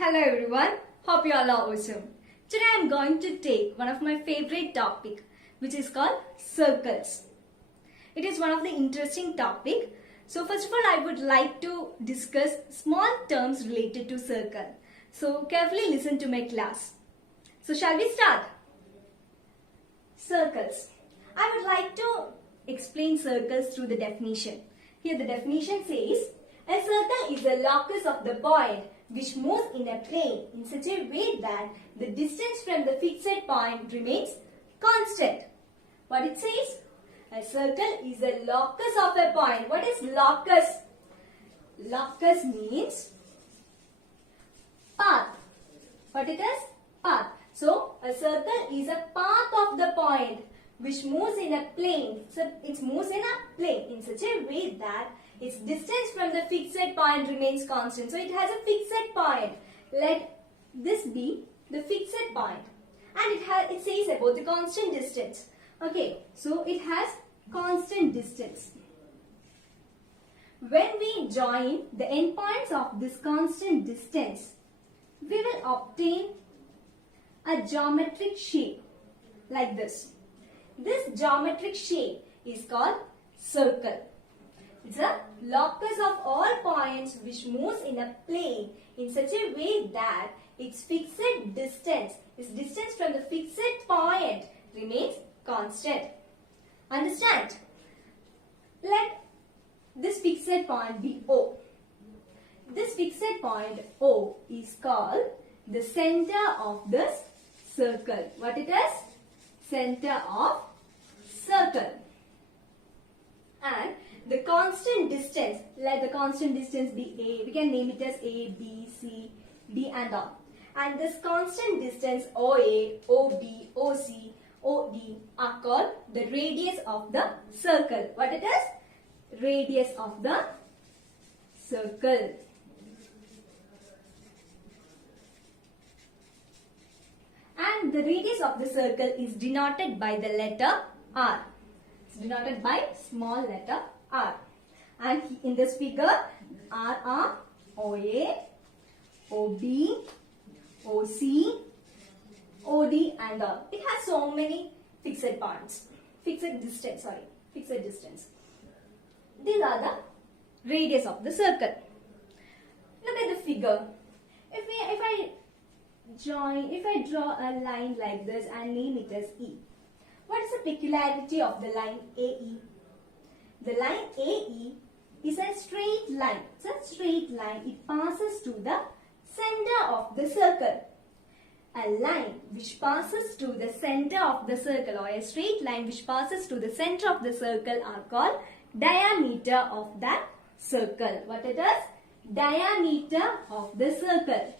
Hello everyone, hope you all are awesome. Today I am going to take one of my favorite topic which is called circles. It is one of the interesting topic. So first of all I would like to discuss small terms related to circle. So carefully listen to my class. So shall we start? Circles. I would like to explain circles through the definition. Here the definition says, a circle is a locus of the point which moves in a plane in such a way that the distance from the fixed point remains constant. What it says? A circle is a locus of a point. What is locus? Locus means path. What it is? Path. So, a circle is a path of the point which moves in a plane. So, it moves in a plane in such a way that its distance from the fixed point remains constant. So, it has a fixed point. Let this be the fixed point. And it says about the constant distance. Okay, so it has constant distance. When we join the endpoints of this constant distance, we will obtain a geometric shape like this. This geometric shape is called circle. It's a locus of all points which moves in a plane in such a way that its fixed distance, its distance from the fixed point remains constant. Understand? Let this fixed point be O. This fixed point O is called the center of this circle. What it is? Center of circle. And the constant distance, let the constant distance be A. We can name it as A, B, C, D and all. And this constant distance OA, OB, OC, OD are called the radius of the circle. What it is? Radius of the circle. And the radius of the circle is denoted by the letter R. It's denoted by small letter R. And in this figure, R are OA, OB, OC, OD and all. It has so many fixed points. Fixed distance. These are the radius of the circle. Look at the figure. If I draw a line like this and name it as E. What is the peculiarity of the line AE? The line AE is a straight line. It's a straight line. It passes to the center of the circle. A line which passes to the center of the circle or a straight line which passes to the center of the circle are called diameter of that circle. What it is? Diameter of the circle.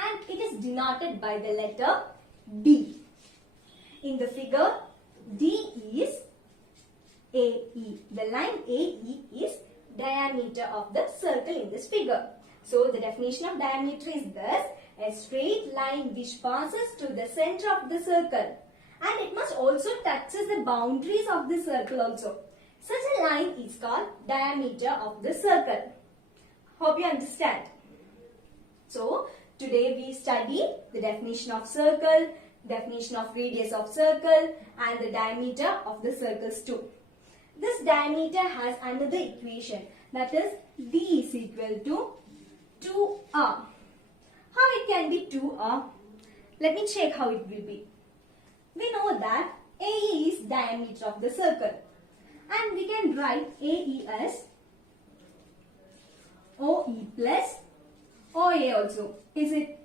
And it is denoted by the letter D. In the figure, D is AE. The line AE is diameter of the circle in this figure. So, the definition of diameter is thus a straight line which passes to the center of the circle. And it must also touch the boundaries of the circle also. Such a line is called diameter of the circle. Hope you understand. So, today we study the definition of circle, definition of radius of circle and the diameter of the circles too. This diameter has another equation, that is D is equal to 2R. How it can be 2R? Let me check how it will be. We know that AE is diameter of the circle and we can write AE as OE plus OA also. Isn't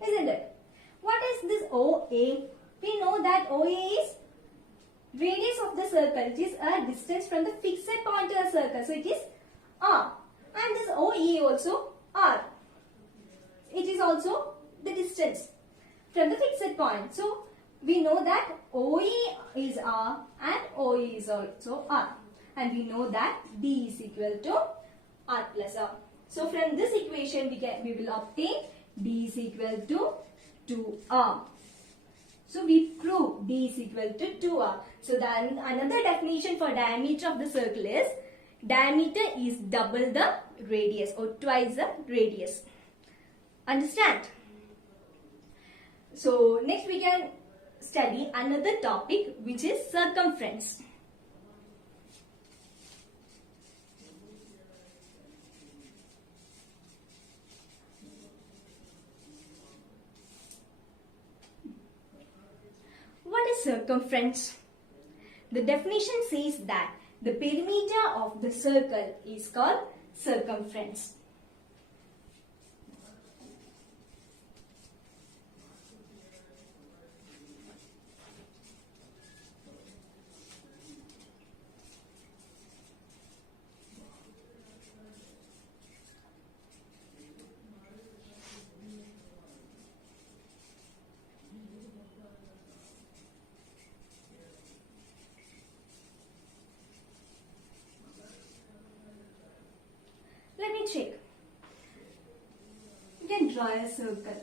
it? What is this OA? We know that OA is radius of the circle. It is a distance from the fixed point of the circle. So it is R. And this OE also R. It is also the distance from the fixed point. So we know that OE is R and OE is also R. And we know that D is equal to R plus R. So from this equation we will obtain D is equal to 2R. So we prove d is equal to 2r. So then another definition for diameter of the circle is diameter is double the radius or twice the radius. Understand? So next we can study another topic, which is circumference. What is circumference? The definition says that the perimeter of the circle is called circumference. Let me check. You can draw a circle.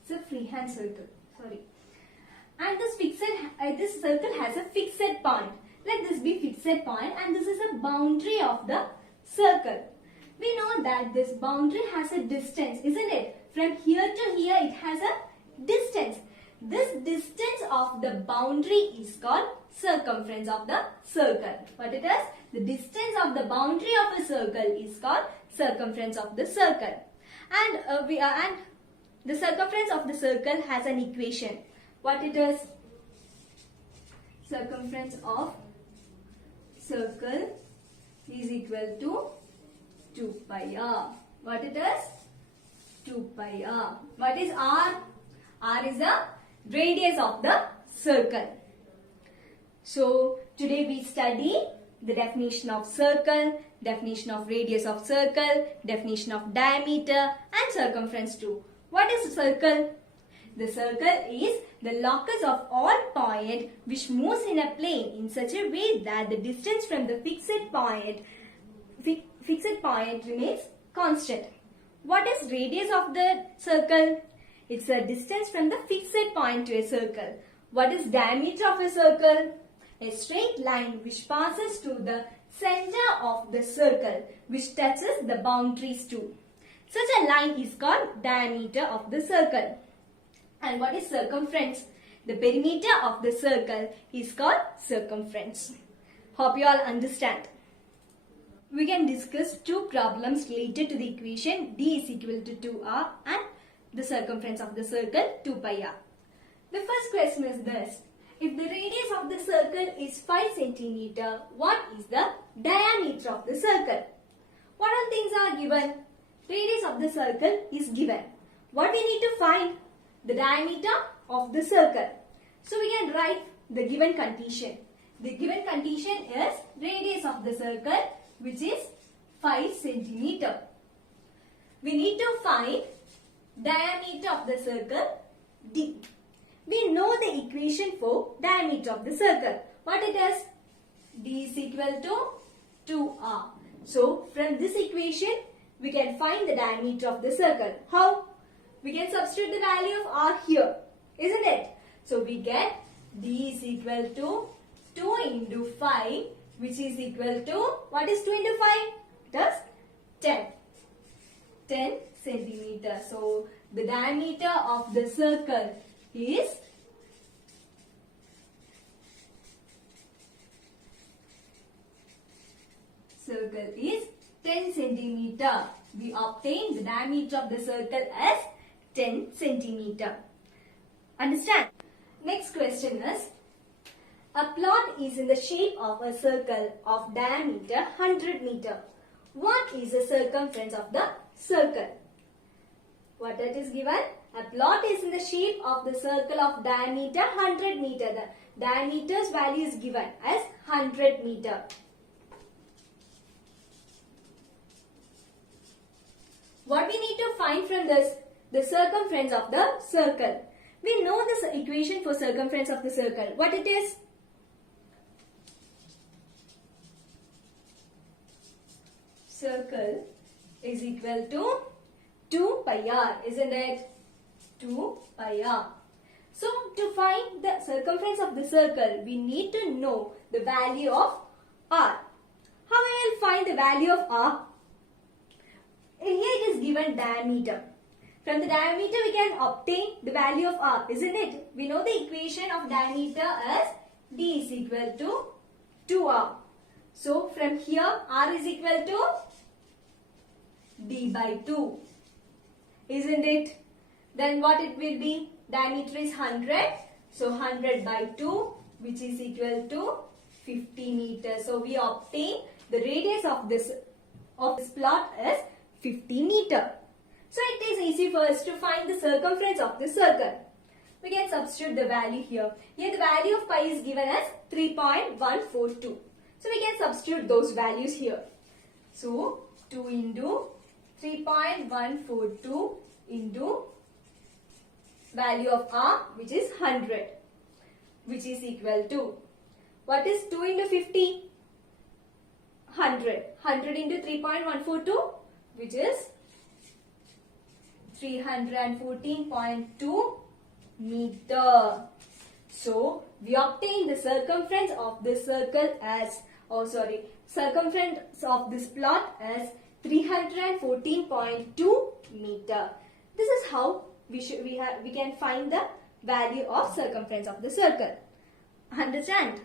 It's a freehand circle. Sorry. And this circle has a fixed point. Let this be fixed point, and this is a boundary of the circle. We know that this boundary has a distance, isn't it? From here to here it has a distance. This distance of the boundary is called circumference of the circle. What it is? The distance of the boundary of a circle is called circumference of the circle. And the circumference of the circle has an equation. What it is? Circumference of circle is equal to 2 pi r. What it is? 2 pi r. What is r? R is the radius of the circle. So today we study the definition of circle, definition of radius of circle, definition of diameter and circumference too. What is a circle? The circle is the locus of all point which moves in a plane in such a way that the distance from the fixed point remains constant. What is radius of the circle? It's the distance from the fixed point to a circle. What is diameter of a circle? A straight line which passes through the center of the circle which touches the boundaries too. Such a line is called diameter of the circle. And what is circumference? The perimeter of the circle is called circumference. Hope you all understand. We can discuss two problems related to the equation d is equal to 2r and the circumference of the circle 2 pi r. The first question is this. If the radius of the circle is 5 cm, what is the diameter of the circle? What all things are given? Radius of the circle is given. What we need to find? The diameter of the circle. So we can write the given condition. The given condition is radius of the circle, which is 5 cm. We need to find diameter of the circle d. We know the equation for diameter of the circle. What it is? D is equal to 2r. So from this equation we can find the diameter of the circle. How? We can substitute the value of r here, isn't it? So we get d is equal to 2 into 5, which is equal to, what is 2 into 5? That's 10. 10 centimeter. So the diameter of the circle is circle is 10 centimeter. We obtain the diameter of the circle as 10 centimeter. Understand? Next question is, a plot is in the shape of a circle of diameter 100 meter. What is the circumference of the circle? What it is given? A plot is in the shape of the circle of diameter 100 meter. The diameter's value is given as 100 meter. What we need to find from this? The circumference of the circle. We know this equation for circumference of the circle. What it is? Circle is equal to 2 pi r, isn't it? 2 pi r. So to find the circumference of the circle, we need to know the value of r. How I will find the value of r? Here it is given diameter. From the diameter we can obtain the value of r, isn't it? We know the equation of diameter as d is equal to 2r. So from here r is equal to d by 2. Isn't it? Then what it will be? Diameter is 100. So 100 by 2, which is equal to 50 meters. So we obtain the radius of this plot as 50 meter. So it is easy for us to find the circumference of the circle. We can substitute the value here. Here the value of pi is given as 3.142. So we can substitute those values here. So 2 into 3.142 into value of r, which is 100, which is equal to, what is 2 into 50? 100. 100 into 3.142, which is 314.2 meter. So we obtain the circumference of this circle as, circumference of this plot as 314.2 meter. This is how we can find the value of circumference of the circle. Understand?